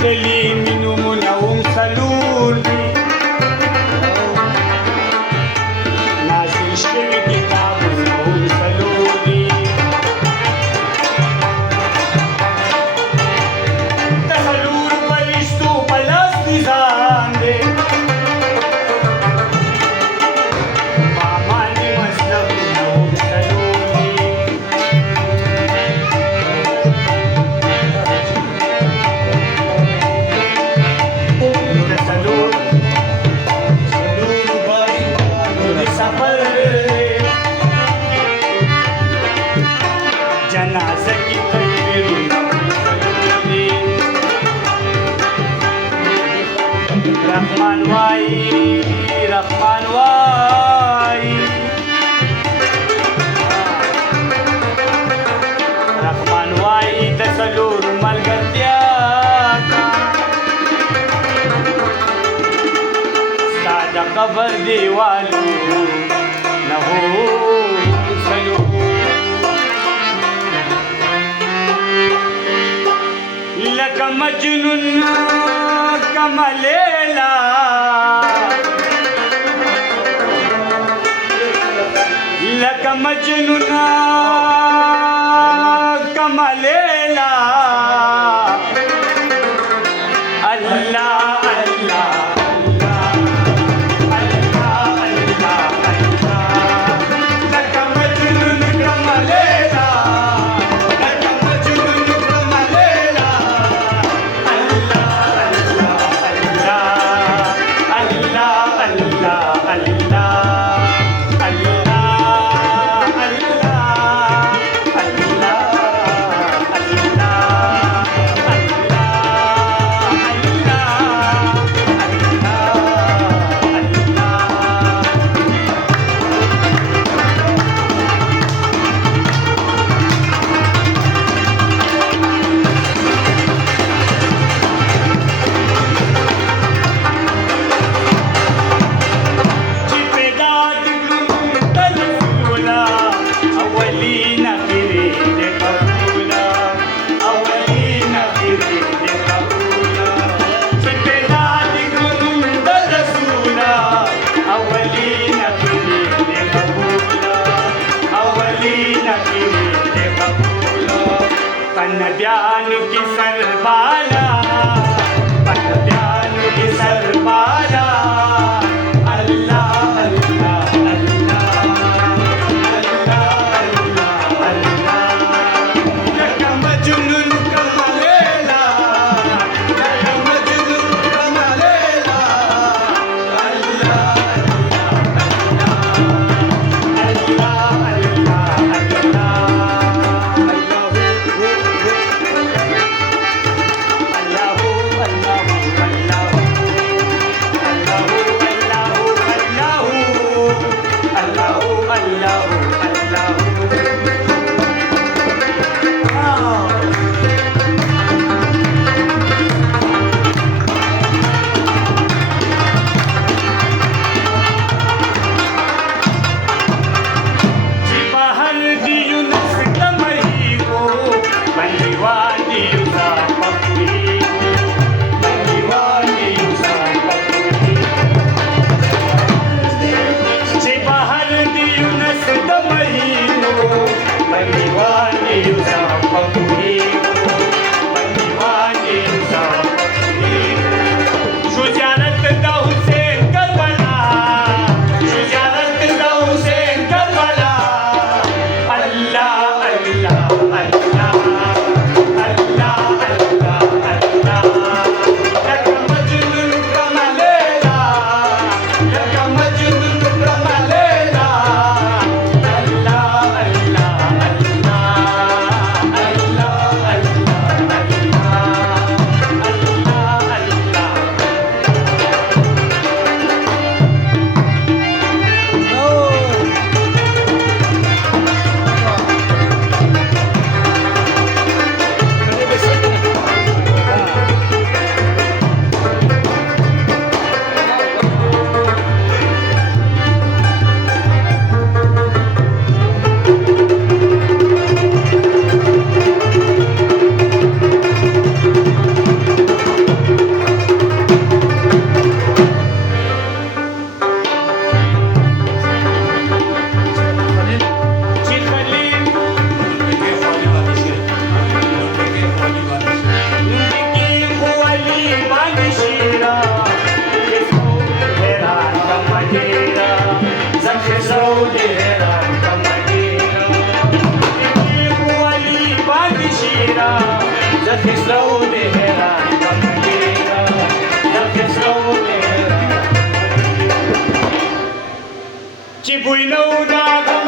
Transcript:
Dali minumunaong saluri Nasishkiri kita munawong saluri Tasalur palistu palas nizande Mama ni maslab munawong saluri Tasalur जनाज़ा की तकबीर Rahman Y तसलूर मलगत्याता सादा cover दीवालू न हो सलूर luck मजनून कमलेला luck मजनून कमलेला अल्लाह अल्लाह पन्नब्यानु की सरबाला पन्नब्यानु की सरबाला अल्लाह अल्लाह अल्लाह अल्लाह अल्लाह अल्लाह लक मजनून कमलेला लक मजनून कमलेला अल्लाह अल्लाह अल्लाह अल्लाह Allah खिसरवू दे राणी बंगेला खिसरवू दे राणी चिबुई नऊ दागा